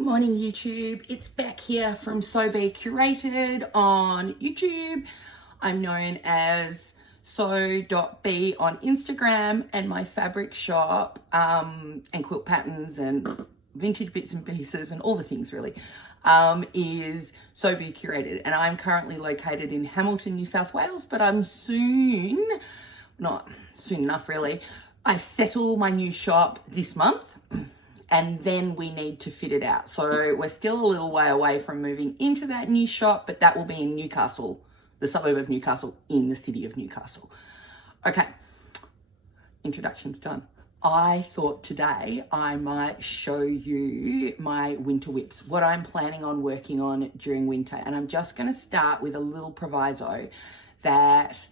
Good morning, YouTube. It's Beck here from Curated on YouTube. I'm known as sew.be on Instagram, and my fabric shop and quilt patterns and vintage bits and pieces and all the things really is Curated. And I'm currently located in Hamilton, New South Wales, but I'm not soon enough really. I settle my new shop this month, and then we need to fit it out. So we're still a little way away from moving into that new shop, but that will be in Newcastle, the suburb of Newcastle, in the city of Newcastle. Okay, introduction's done. I thought today I might show you my winter WIPS, what I'm planning on working on during winter. And I'm just gonna start with a little proviso that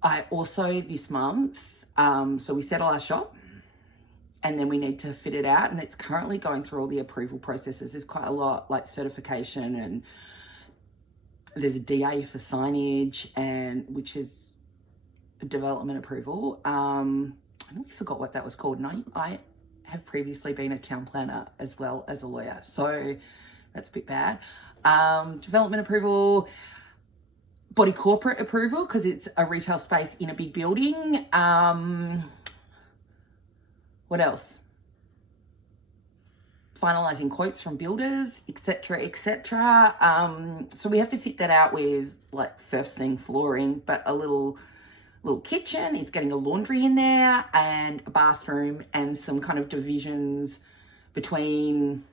I also this month, so we settle our shop, and then we need to fit it out, and it's currently going through all the approval processes. There's quite a lot, like certification, and there's a DA for signage, and which is a development approval. I really forgot what that was called, and I have previously been a town planner as well as a lawyer, so that's a bit bad. Development approval, body corporate approval, because it's a retail space in a big building. What else? Finalizing quotes from builders, etc., etc. So we have to fit that out with, like, first thing flooring, but a little kitchen. It's getting a laundry in there and a bathroom and some kind of divisions between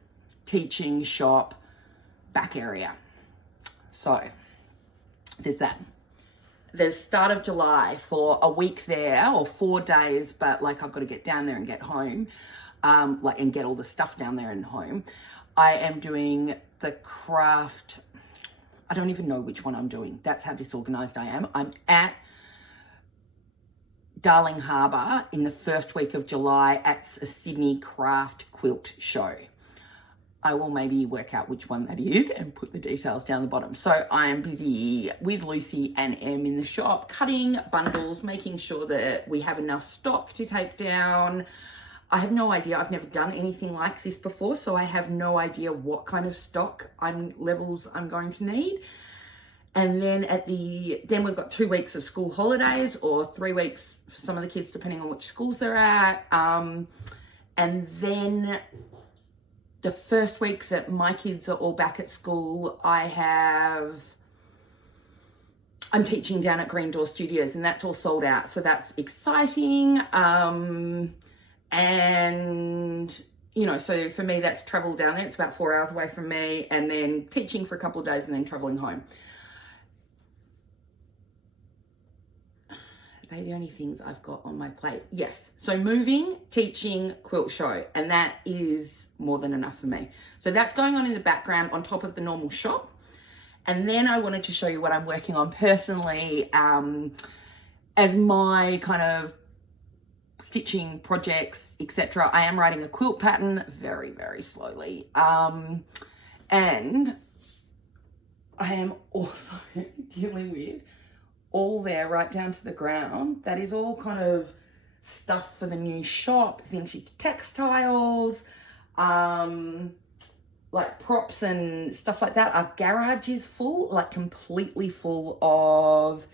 teaching, shop, back area. So there's that. There's start of July for a week there, or 4 days, but like I've got to get down there and get home, and get all the stuff down there and home. I am doing the craft. I don't even know which one I'm doing. That's how disorganized I am. I'm at Darling Harbour in the first week of July at a Sydney craft quilt show. I will maybe work out which one that is and put the details down the bottom. So I am busy with Lucy and Em in the shop, cutting bundles, making sure that we have enough stock to take down. I have no idea. I've never done anything like this before, so I have no idea what kind of stock levels I'm going to need. And then then we've got 2 weeks of school holidays, or 3 weeks for some of the kids, depending on which schools they're at. And then the first week that my kids are all back at school, I'm teaching down at Green Door Studios, and that's all sold out. So that's exciting. And, you know, so for me, that's travel down there. It's about 4 hours away from me, and then teaching for a couple of days and then traveling home. Are they the only things I've got on my plate? Yes. So moving, teaching, quilt show, and that is more than enough for me. So that's going on in the background on top of the normal shop. And then I wanted to show you what I'm working on personally as my kind of stitching projects, etc. I am writing a quilt pattern very, very slowly. And I am also dealing with all there right down to the ground. That is all kind of stuff for the new shop, vintage textiles, like props and stuff like that. Our garage is full, like completely full of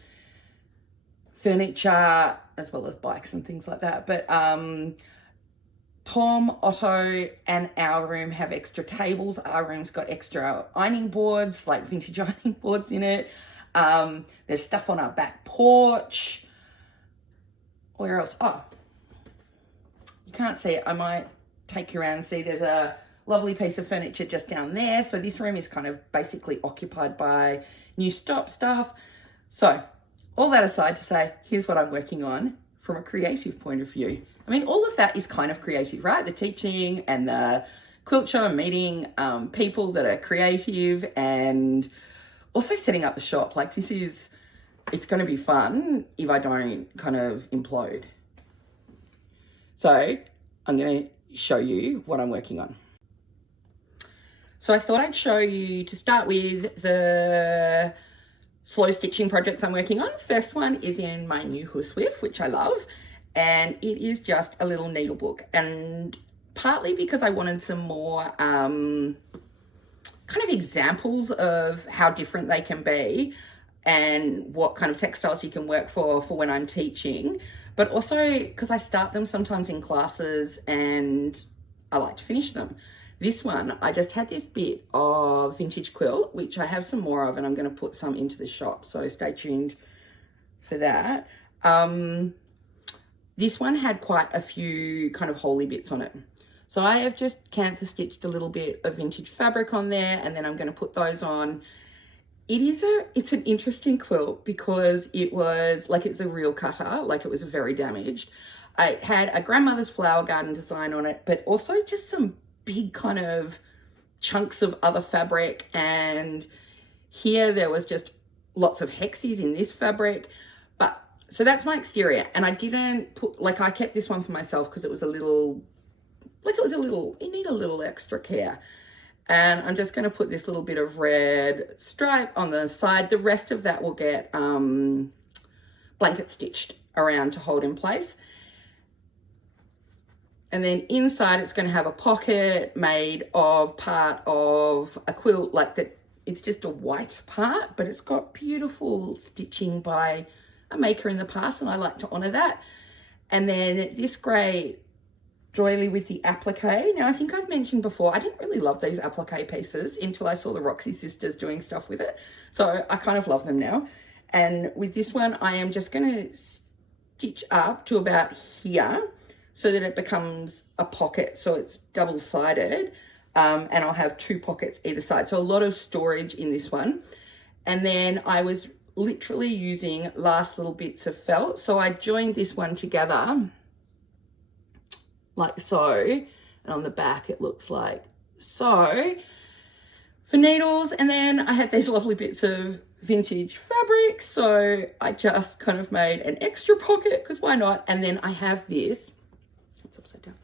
furniture as well as bikes and things like that. But Tom, Otto, and our room have extra tables. Our room's got extra ironing boards, like vintage ironing boards in it. There's stuff on our back porch. Where else? Oh, you can't see it. I might take you around and see. There's a lovely piece of furniture just down there. So this room is kind of basically occupied by new stuff. So all that aside to say, here's what I'm working on from a creative point of view. I mean, all of that is kind of creative, right? The teaching and the quilt show and meeting people that are creative, and also setting up the shop. Like, it's going to be fun if I don't kind of implode. So I'm going to show you what I'm working on. So I thought I'd show you, to start with, the slow stitching projects I'm working on. First one is in my new Hooswiff, which I love, and it is just a little needle book. And partly because I wanted some more kind of examples of how different they can be and what kind of textiles you can work for when I'm teaching, but also because I start them sometimes in classes and I like to finish them. This one, I just had this bit of vintage quilt, which I have some more of, and I'm going to put some into the shop, so stay tuned for that. This one had quite a few kind of holy bits on it. So I have just cantha stitched a little bit of vintage fabric on there, and then I'm going to put those on. It's an interesting quilt because it was like, it's a real cutter, like it was very damaged. I had a grandmother's flower garden design on it, but also just some big kind of chunks of other fabric. And here there was just lots of hexes in this fabric. But so that's my exterior. And I didn't put, like, I kept this one for myself because it was a little, it needed a little extra care. And I'm just going to put this little bit of red stripe on the side. The rest of that will get blanket stitched around to hold in place. And then inside it's going to have a pocket made of part of a quilt, like that. It's just a white part, but it's got beautiful stitching by a maker in the past, and I like to honor that. And then this grey doily with the applique. Now, I think I've mentioned before, I didn't really love these applique pieces until I saw the Roxy sisters doing stuff with it. So I kind of love them now. And with this one, I am just going to stitch up to about here so that it becomes a pocket. So it's double-sided, and I'll have two pockets either side. So a lot of storage in this one. And then I was literally using last little bits of felt. So I joined this one together like so, and on the back it looks like so for needles. And then I had these lovely bits of vintage fabric, so I just kind of made an extra pocket because why not. And then I have this, it's upside down.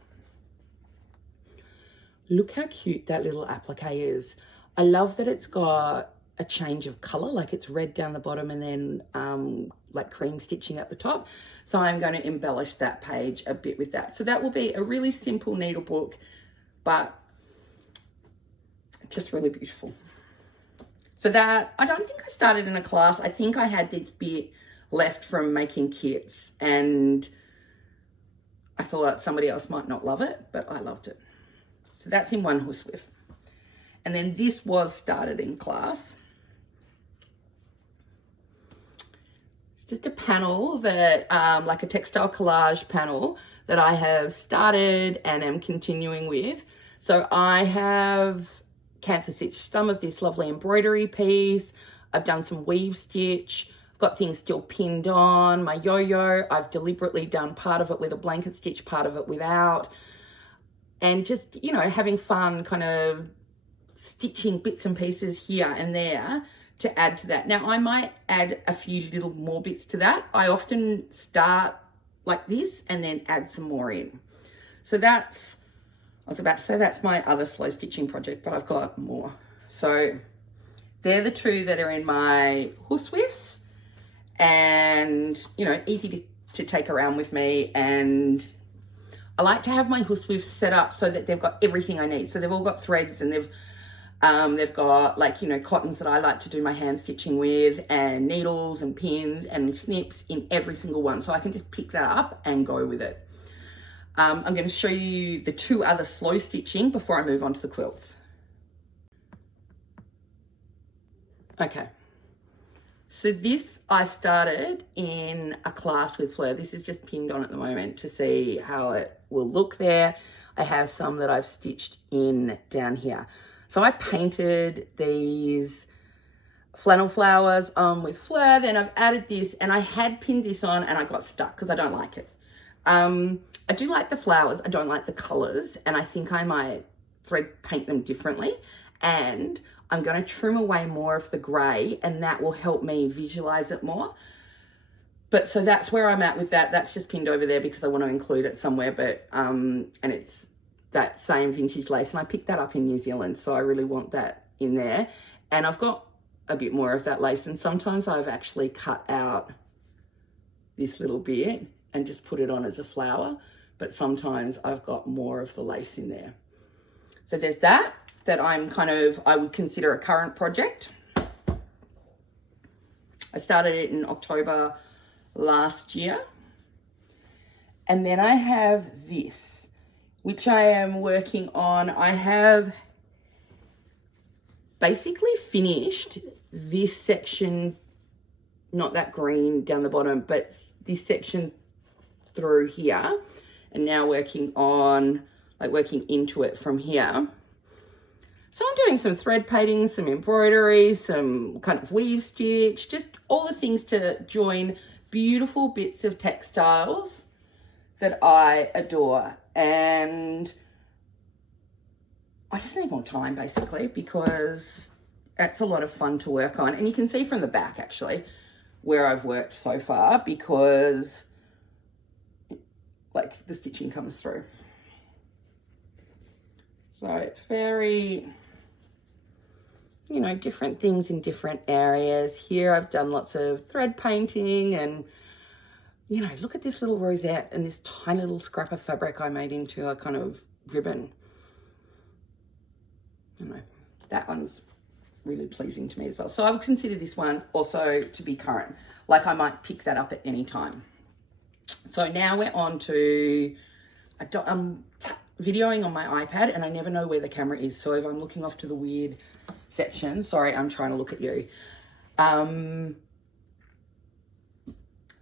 Look how cute that little applique is. I love that it's got a change of color, like it's red down the bottom and then like cream stitching at the top. So I'm going to embellish that page a bit with that. So that will be a really simple needle book, but just really beautiful. So that, I don't think I started in a class. I think I had this bit left from making kits, and I thought somebody else might not love it, but I loved it. So that's in one horsewhip. And then this was started in class. It's just a panel that, like a textile collage panel that I have started and am continuing with. So I have cantha stitched some of this lovely embroidery piece. I've done some weave stitch. I've got things still pinned on. My yo-yo, I've deliberately done part of it with a blanket stitch, part of it without. And just, you know, having fun kind of stitching bits and pieces here and there to add to that. Now, I might add a few little more bits to that. I often start like this and then add some more in. So that's, I was about to say that's my other slow stitching project, but I've got more. So they're the two that are in my horsewhips, and, you know, easy to take around with me. And I like to have my horsewhips set up so that they've got everything I need. So they've all got threads, and they've got, like, you know, cottons that I like to do my hand stitching with, and needles and pins and snips in every single one. So I can just pick that up and go with it. I'm going to show you the two other slow stitching before I move on to the quilts. Okay. So this I started in a class with Fleur. This is just pinned on at the moment to see how it will look there. I have some that I've stitched in down here. So I painted these flannel flowers on with Fleur, then I've added this, and I had pinned this on and I got stuck because I don't like it. I do like the flowers, I don't like the colors, and I think I might thread paint them differently. And I'm going to trim away more of the gray, and that will help me visualize it more. But so that's where I'm at with that. That's just pinned over there because I want to include it somewhere. But and it's that same vintage lace, and I picked that up in New Zealand, so I really want that in there. And I've got a bit more of that lace, and sometimes I've actually cut out this little bit and just put it on as a flower, but sometimes I've got more of the lace in there. So there's that I would consider a current project. I started it in October last year. And then I have this, which I am working on. I have basically finished this section, not that green down the bottom, but this section through here, and now working into it from here. So I'm doing some thread painting, some embroidery, some kind of weave stitch, just all the things to join beautiful bits of textiles that I adore. And I just need more time, basically, because that's a lot of fun to work on. And you can see from the back, actually, where I've worked so far, because like the stitching comes through. So it's very, you know, different things in different areas. Here I've done lots of thread painting, and you know, look at this little rosette and this tiny little scrap of fabric I made into a kind of ribbon. You know, that one's really pleasing to me as well. So I would consider this one also to be current. Like I might pick that up at any time. So now we're on to, I'm videoing on my iPad and I never know where the camera is. So if I'm looking off to the weird section, sorry, I'm trying to look at you. We're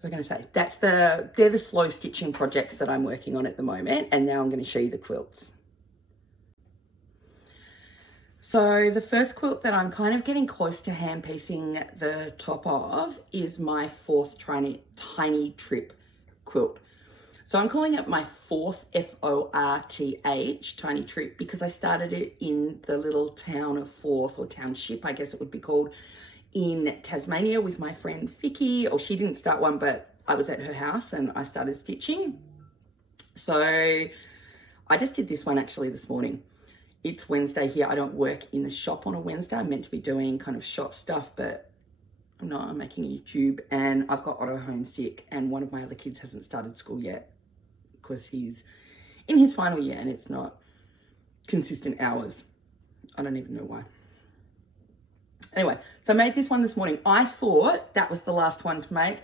going to say they're the slow stitching projects that I'm working on at the moment. And now I'm going to show you the quilts. So the first quilt that I'm kind of getting close to hand piecing the top of is my fourth tiny trip quilt. So I'm calling it my fourth F-O-R-T-H tiny trip because I started it in the little town of Forth, or township, I guess it would be called, in Tasmania with my friend Vicky. Or she didn't start one, but I was at her house and I started stitching. So I just did this one actually this morning. It's Wednesday here. I don't work in the shop on a Wednesday. I'm meant to be doing kind of shop stuff, but I'm not. I'm making YouTube, and I've got Otto home sick, and one of my other kids hasn't started school yet because he's in his final year and it's not consistent hours. I don't even know why. Anyway, so I made this one this morning. I thought that was the last one to make,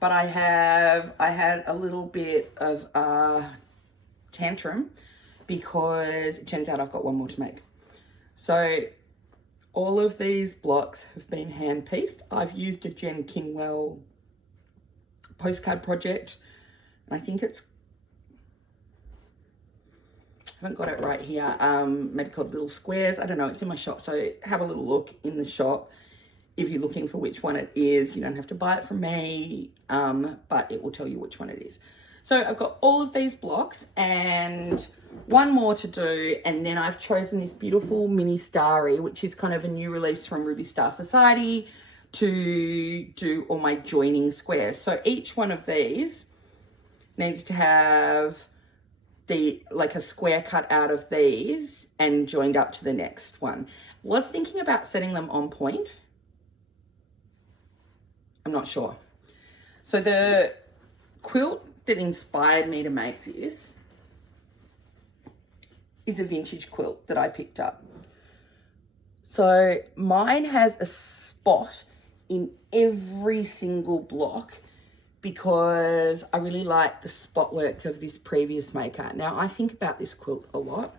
but I had a little bit of a tantrum because it turns out I've got one more to make. So all of these blocks have been hand pieced. I've used a Jen Kingwell postcard project, and I think it's, I haven't got it right here, maybe called Little Squares. I don't know, it's in my shop, so have a little look in the shop if you're looking for which one it is. You don't have to buy it from me, but it will tell you which one it is. So I've got all of these blocks and one more to do, and then I've chosen this beautiful mini starry, which is kind of a new release from Ruby Star Society, to do all my joining squares. So each one of these needs to have like a square cut out of these and joined up to the next one. Was thinking about setting them on point. I'm not sure. So the quilt that inspired me to make this is a vintage quilt that I picked up. So mine has a spot in every single block because I really like the spot work of this previous maker. Now I think about this quilt a lot.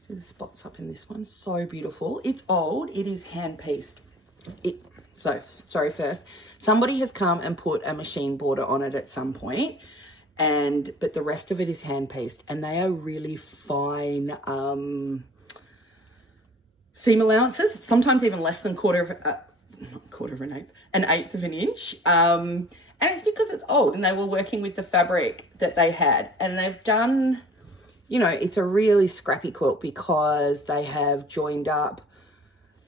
See the spots up in this one, so beautiful. It's old, it is hand pieced. First, somebody has come and put a machine border on it at some point, but the rest of it is hand pieced, and they are really fine seam allowances, sometimes even less than an eighth of an inch. And it's because it's old and they were working with the fabric that they had, and they've done, you know, it's a really scrappy quilt because they have joined up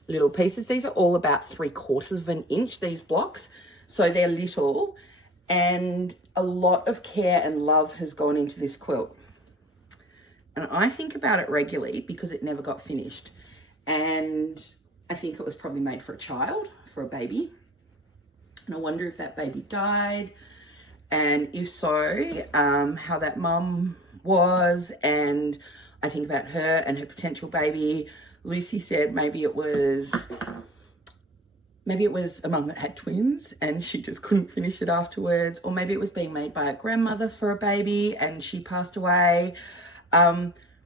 little pieces. These are all about 3/4 of an inch, these blocks. So they're little, and a lot of care and love has gone into this quilt. And I think about it regularly because it never got finished. And I think it was probably made for a child, for a baby. And I wonder if that baby died. and if so, how that mum was. And I think about her and her potential baby. Lucy said maybe it was a mum that had twins and she just couldn't finish it afterwards, or maybe it was being made by a grandmother for a baby and she passed away.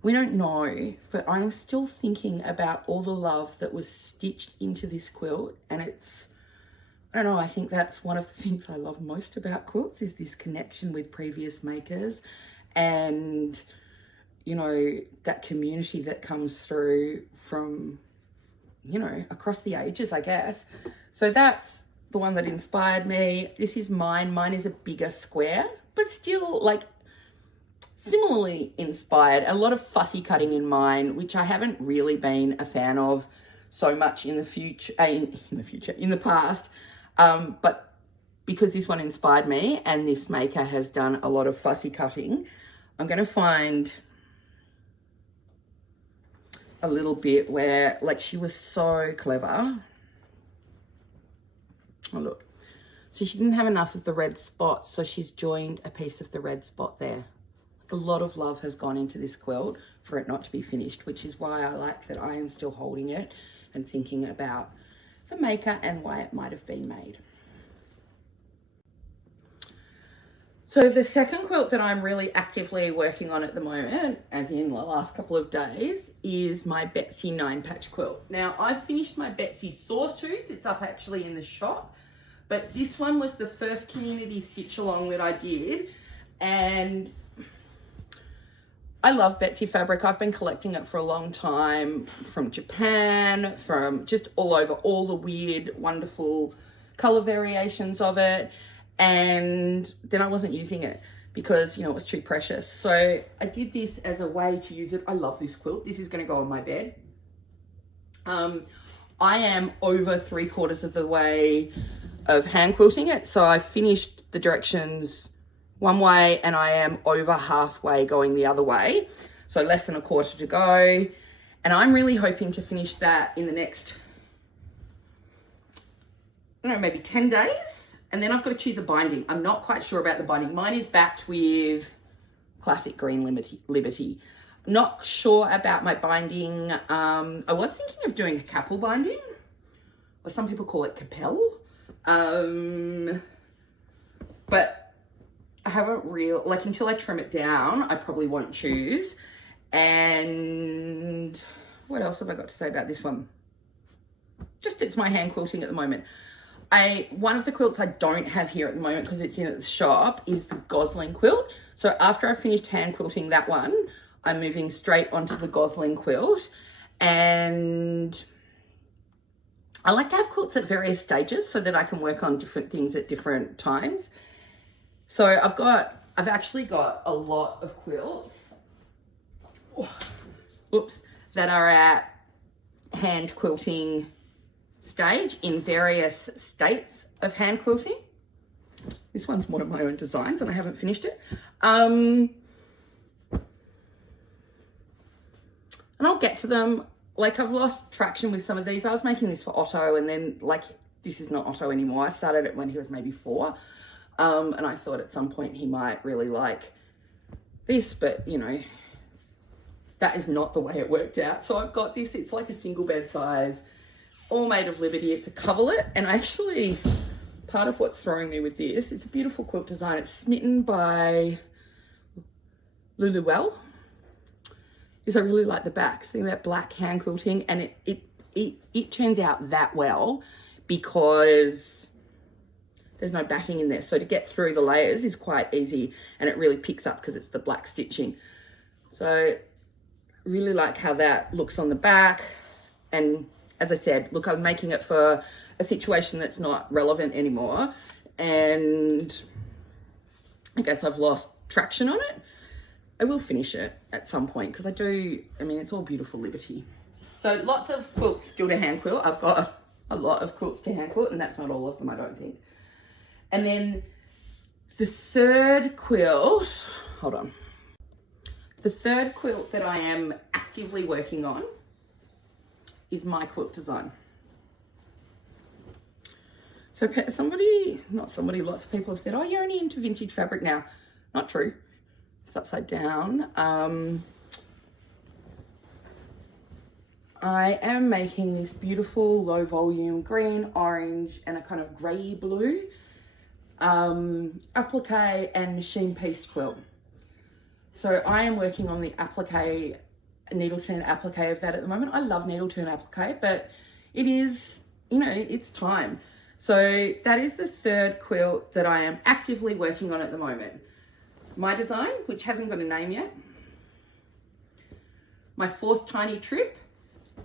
We don't know, but I'm still thinking about all the love that was stitched into this quilt, and it's, I don't know, I think that's one of the things I love most about quilts, is this connection with previous makers and, you know, that community that comes through from, you know, across the ages, I guess. So that's the one that inspired me. This is mine. Mine is a bigger square, but still like similarly inspired. A lot of fussy cutting in mine, which I haven't really been a fan of so much in the past. But because this one inspired me and this maker has done a lot of fussy cutting, I'm going to find a little bit where, like, she was so clever. Oh, look. So she didn't have enough of the red spot, so she's joined a piece of the red spot there. A lot of love has gone into this quilt for it not to be finished, which is why I like that I am still holding it and thinking about the maker and why it might have been made. So the second quilt that I'm really actively working on at the moment, as in the last couple of days, is my Betsy 9-patch quilt. Now, I've finished my Betsy Sawtooth. It's up actually in the shop, but this one was the first community stitch along that I did, and I love Betsy fabric. I've been collecting it for a long time, from Japan, from just all over, all the weird, wonderful color variations of it. And then I wasn't using it because, you know, it was too precious. So I did this as a way to use it. I love this quilt. This is going to go on my bed. I am over 3/4 of the way of hand quilting it. So I finished the directions one way and I am over halfway going the other way. So less than 1/4 to go. And I'm really hoping to finish that in the next, I don't know, maybe 10 days. And then I've got to choose a binding. I'm not quite sure about the binding. Mine is backed with Classic Green Liberty. Not sure about my binding. I was thinking of doing a Capel binding, or some people call it Capel. But I haven't like, until I trim it down, I probably won't choose. And what else have I got to say about this one? Just, it's my hand quilting at the moment. One of the quilts I don't have here at the moment because it's in at the shop is the Gosling quilt. So after I finished hand quilting that one, I'm moving straight onto the Gosling quilt. And I like to have quilts at various stages so that I can work on different things at different times. So I've actually got a lot of quilts, that are at hand quilting stage in various states of hand quilting. This one's one of my own designs and I haven't finished it. And I'll get to them. Like, I've lost traction with some of these. I was making this for Otto, and then, like, this is not Otto anymore. I started it when he was maybe 4. And I thought at some point he might really like this, but, you know, that is not the way it worked out. So I've got this. It's like a single bed size, all made of Liberty. It's a coverlet, and actually part of what's throwing me with this, it's a beautiful quilt design. It's smitten by Luluwell, is I really like the back. See that black hand quilting, and it turns out that well because there's no batting in there. So to get through the layers is quite easy, and it really picks up because it's the black stitching. So really like how that looks on the back. And as I said, look, I'm making it for a situation that's not relevant anymore. And I guess I've lost traction on it. I will finish it at some point because it's all beautiful Liberty. So lots of quilts still to hand quilt. I've got a lot of quilts to hand quilt, and that's not all of them, I don't think. And then the third quilt, the third quilt that I am actively working on is my quilt design. So lots of people have said, oh, you're only into vintage fabric now. Not true. It's upside down. I am making this beautiful low volume green, orange, and a kind of grey blue applique and machine pieced quilt. So I am working on the applique, needle turn applique of that at the moment. I love needle turn applique, but it is, it's time. So that is the third quilt that I am actively working on at the moment. My design, which hasn't got a name yet. My fourth tiny trip,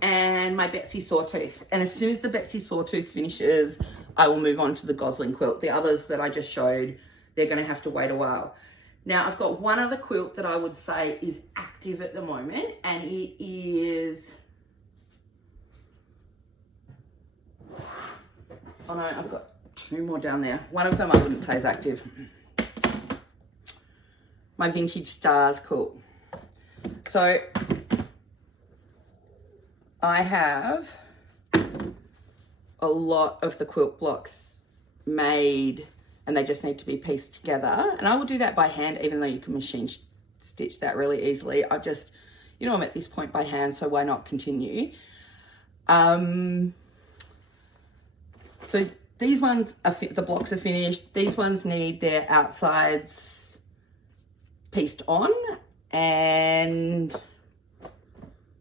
and my Betsy Sawtooth. And as soon as the Betsy Sawtooth finishes, I will move on to the Gosling quilt. The others that I just showed, they're going to have to wait a while. Now, I've got one other quilt that I would say is active at the moment, and it is... Oh no, I've got two more down there. One of them I wouldn't say is active. My Vintage Stars quilt. So I have a lot of the quilt blocks made and they just need to be pieced together. And I will do that by hand, even though you can machine stitch that really easily. I'm at this point by hand, so why not continue? So these ones, the blocks are finished. These ones need their outsides pieced on, and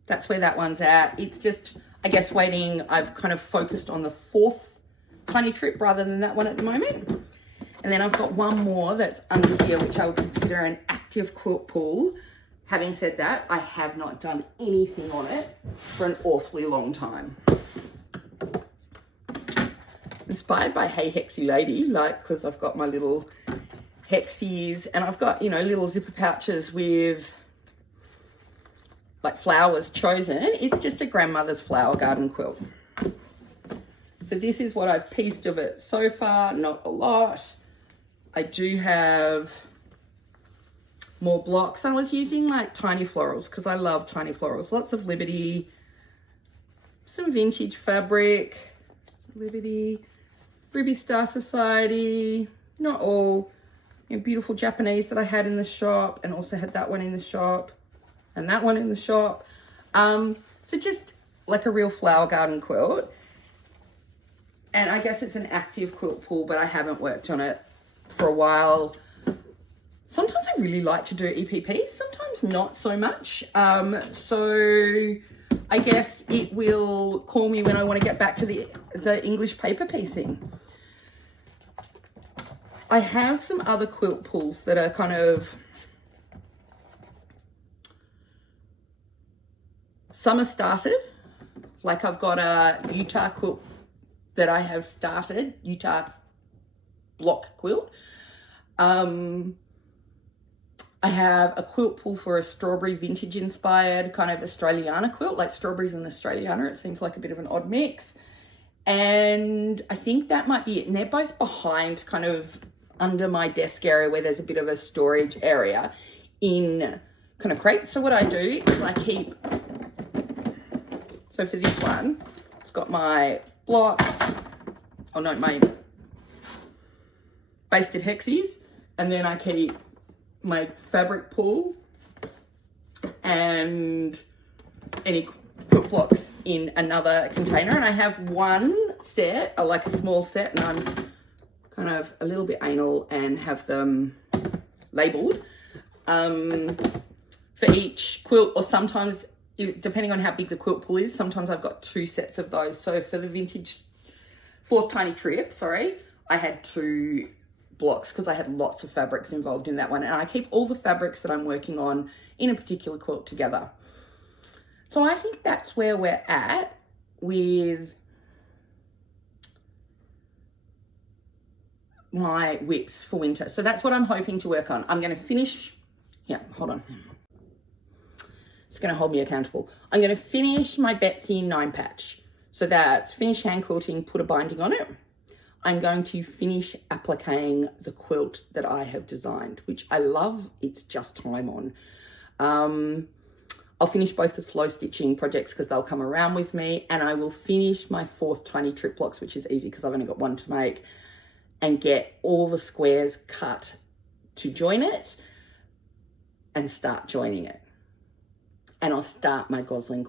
that's where that one's at. It's just, I guess, waiting. I've kind of focused on the fourth tiny trip rather than that one at the moment. And then I've got one more that's under here, which I would consider an active quilt pull. Having said that, I have not done anything on it for an awfully long time. Inspired by Hey Hexy Lady, because I've got my little hexies and I've got, little zipper pouches with flowers chosen. It's just a grandmother's flower garden quilt. So this is what I've pieced of it so far, not a lot. I do have more blocks. I was using tiny florals because I love tiny florals. Lots of Liberty, some vintage fabric, Liberty, Ruby Star Society, not all, beautiful Japanese that I had in the shop, and also had that one in the shop and that one in the shop. So just like a real flower garden quilt. And I guess it's an active quilt pull, but I haven't worked on it for a while. Sometimes I really like to do EPPs, sometimes not so much. So I guess it will call me when I want to get back to the English paper piecing. I have some other quilt pulls that are kind of, some are started. I've got a Utah quilt that I have started, Utah block quilt. I have a quilt pull for a strawberry vintage inspired kind of Australiana quilt, like strawberries and Australiana. It seems like a bit of an odd mix. And I think that might be it. And they're both behind kind of under my desk area where there's a bit of a storage area in kind of crates. So what I do is I keep, so for this one, it's got my blocks, my basted hexies, and then I keep my fabric pull and any quilt blocks in another container. And I have one set, a small set, and I'm kind of a little bit anal and have them labeled for each quilt, or sometimes, depending on how big the quilt pull is, sometimes I've got two sets of those. So for the vintage fourth tiny trip, I had two blocks because I had lots of fabrics involved in that one, and I keep all the fabrics that I'm working on in a particular quilt together. So I think that's where we're at with my WIPS for winter. So that's what I'm hoping to work on. I'm going to finish, hold on. It's going to hold me accountable. I'm going to finish my Betsy 9 patch. So that's finish hand quilting, put a binding on it. I'm going to finish appliquing the quilt that I have designed, which I love. It's just time on. I'll finish both the slow stitching projects because they'll come around with me, and I will finish my 4th tiny trip blocks, which is easy because I've only got one to make, and get all the squares cut to join it and start joining it. And I'll start my Gosling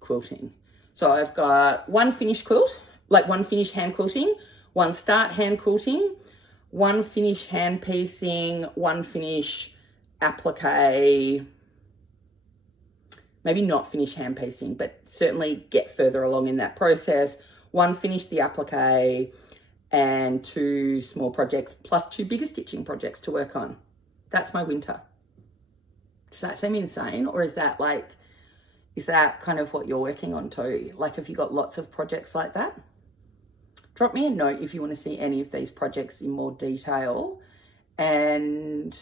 quilting. So I've got one finished quilt, like one finished hand quilting, one start hand quilting, one finish hand piecing, one finish applique, maybe not finish hand piecing, but certainly get further along in that process. One finish the applique and 2 small projects plus 2 bigger stitching projects to work on. That's my winter. Does that seem insane? Or is that kind of what you're working on too? Like, have you got lots of projects like that? Drop me a note if you want to see any of these projects in more detail, and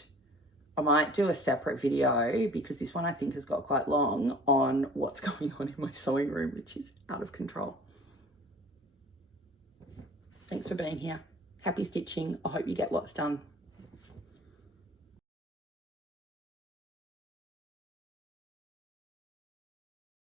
I might do a separate video because this one I think has got quite long on what's going on in my sewing room, which is out of control. Thanks for being here. Happy stitching. I hope you get lots done.